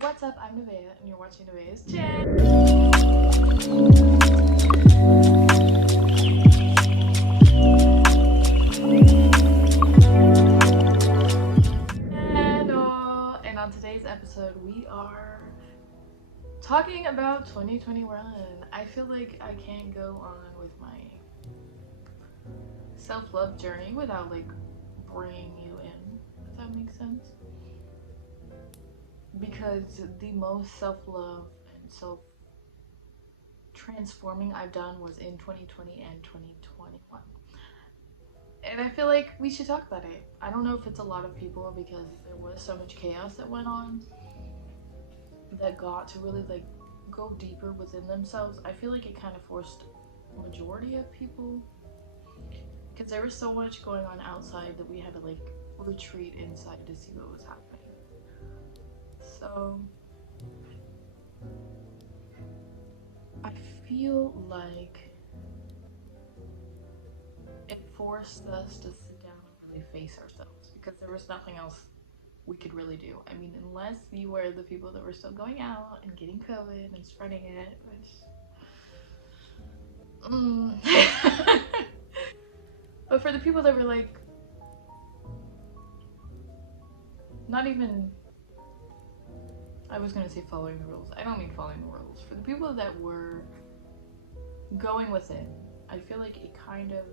What's up? I'm Nevaeh, and you're watching Nevaeh's channel. And on today's episode, we are talking about 2021. I feel like I can't go on with my self-love journey without bringing you in, if that makes sense. Because the most self-love and self-transforming I've done was in 2020 and 2021. And I feel like we should talk about it. I don't know if it's a lot of people because there was so much chaos that went on that got to really go deeper within themselves. I feel like it kind of forced a majority of people because there was so much going on outside that we had to retreat inside to see what was happening. So I feel like it forced us to sit down and really face ourselves because there was nothing else we could really do. I mean, unless you were the people that were still going out and getting COVID and spreading it, which but for the people that were not even, I was gonna say following the rules, I don't mean following the rules, for the people that were going within, I feel like it kind of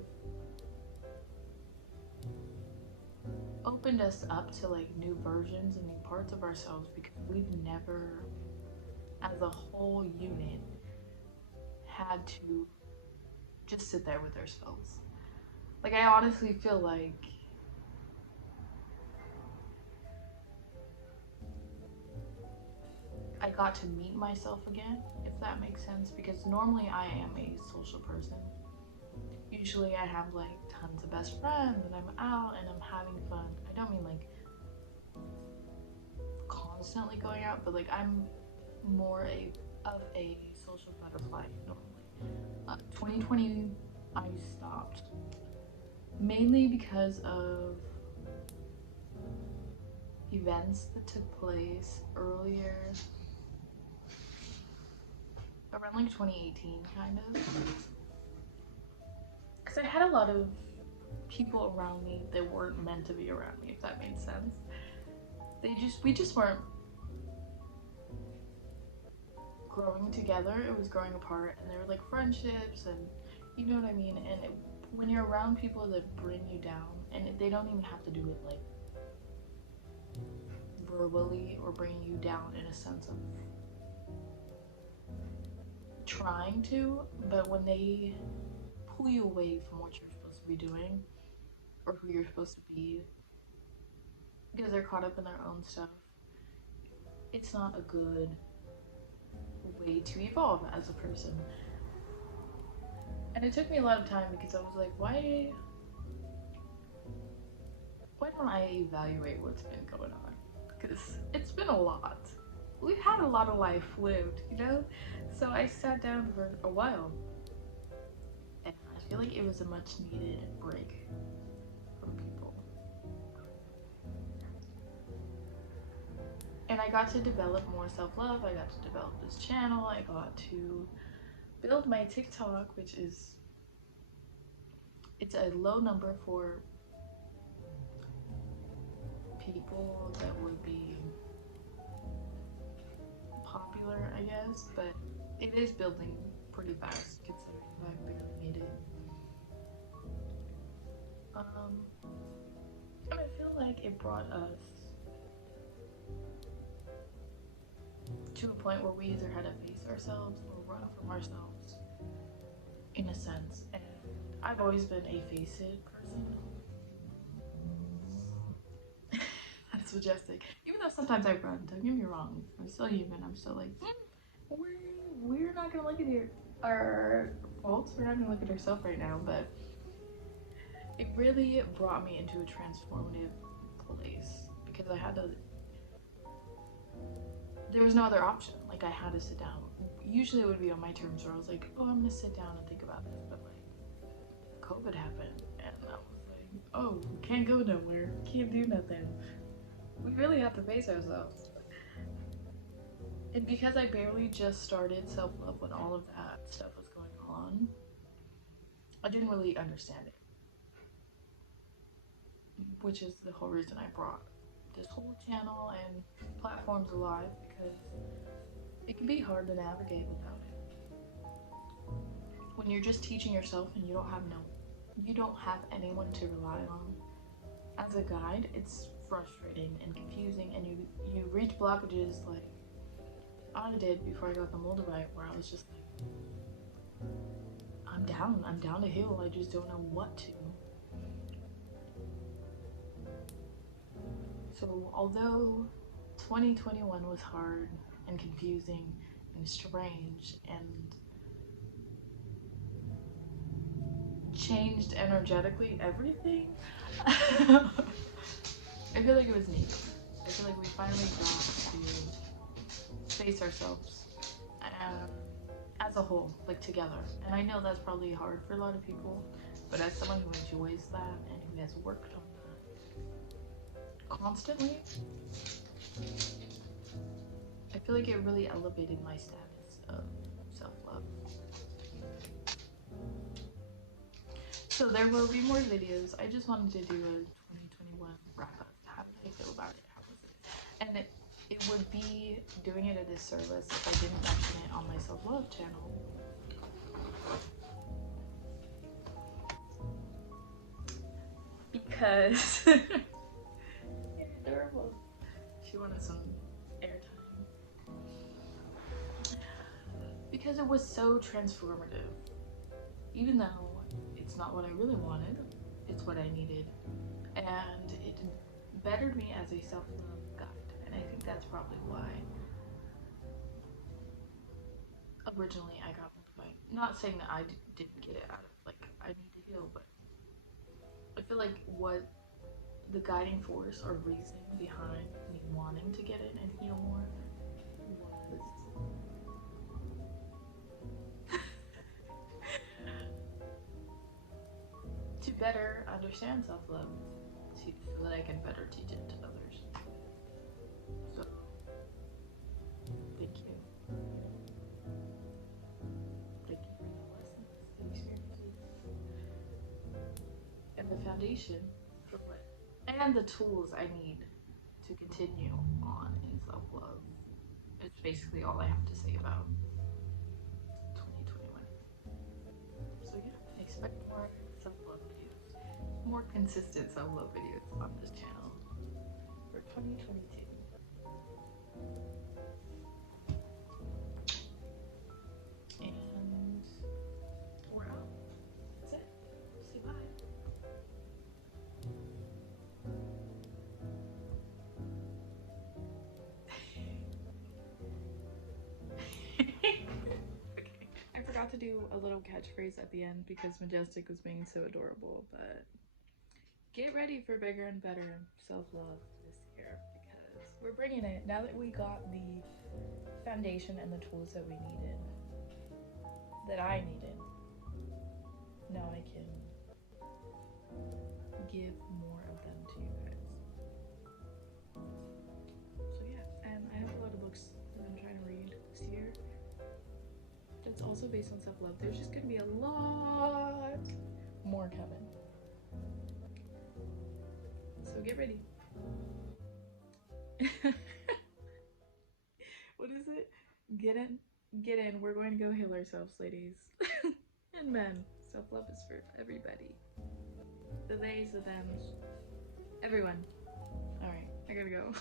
opened us up to new versions and new parts of ourselves because we've never, as a whole unit, had to just sit there with ourselves. I honestly feel like I got to meet myself again, if that makes sense, because normally I am a social person. Usually I have tons of best friends and I'm out and I'm having fun. I don't mean constantly going out, but I'm more of a social butterfly normally. 2020 I stopped mainly because of events that took place earlier around 2018 kind of, because I had a lot of people around me that weren't meant to be around me, if that made sense. We just weren't growing together, it was growing apart, and there were friendships and you know what I mean. And when you're around people that bring you down, and they don't even have to do it verbally or bringing you down in a sense of trying to, but when they pull you away from what you're supposed to be doing or who you're supposed to be because they're caught up in their own stuff, it's not a good way to evolve as a person. And it took me a lot of time because I was like, why don't I evaluate what's been going on? Because it's been a lot. We've had a lot of life lived, you know? So I sat down for a while and I feel like it was a much needed break from people. And I got to develop more self-love, I got to develop this channel, I got to build my TikTok, which is, it's a low number for people that would be popular, I guess, but it is building pretty fast considering I barely made it. And I feel like it brought us to a point where we either had to face ourselves or run from ourselves, in a sense. And I've always been a face it person. That's majestic. Even though sometimes I run, don't get me wrong, I'm still human. I'm still we're not gonna look at our faults, we're not gonna look at ourselves right now, but it really brought me into a transformative place because I had to, there was no other option. I had to sit down. Usually it would be on my terms where I was like, oh, I'm gonna sit down and think about this, but COVID happened and I was like, oh, we can't go nowhere, can't do nothing. We really have to face ourselves. And because I barely just started self-love when all of that stuff was going on, I didn't really understand it. Which is the whole reason I brought this whole channel and platforms alive, because it can be hard to navigate without it. When you're just teaching yourself and you don't have anyone to rely on as a guide, it's frustrating and confusing, and you reach blockages like I did before I got the Moldavite, where I was just like, I'm down to heal, I just don't know what to. So although 2021 was hard and confusing and strange and changed energetically everything, I feel like it was neat. I feel like we finally got to face ourselves as a whole, like together. And I know that's probably hard for a lot of people, but as someone who enjoys that and who has worked on that constantly, I feel like it really elevated my status of self-love. So there will be more videos. I just wanted to do a 2021 wrap-up. How did I feel about it? How was it? And it would be doing it a disservice if I didn't mention it on my self-love channel. Because you're adorable. She wanted some airtime. Because it was so transformative. Even though it's not what I really wanted, it's what I needed. And it bettered me as a self-love guide. And I think that's probably why originally I got Moldavite. Not saying that I didn't get it out of, like, I need to heal, but I feel like what the guiding force or reason behind me wanting to get it and heal more was to better understand self-love, so that I can better teach it to others. So, thank you. Thank you for the lessons and experiences. And the foundation for what, and the tools I need to continue on in self-love. It's basically all I have to say about 2021. So yeah, expect more self-love videos, more consistent self-love videos on this channel for 2022. And we're out. That's it. Say bye. Okay. I forgot to do a little catchphrase at the end because Majestic was being so adorable, but get ready for bigger and better self-love this year, because we're bringing it. Now that we got the foundation and the tools that we needed, that I needed, now I can give more of them to you guys. So yeah, and I have a lot of books that I'm trying to read this year that's also based on self-love. There's just gonna be a lot more coming. So get ready. What is it? Get in. We're going to go heal ourselves, ladies. And men. Self-love is for everybody. The theys, the thems. Everyone. Alright, I gotta go.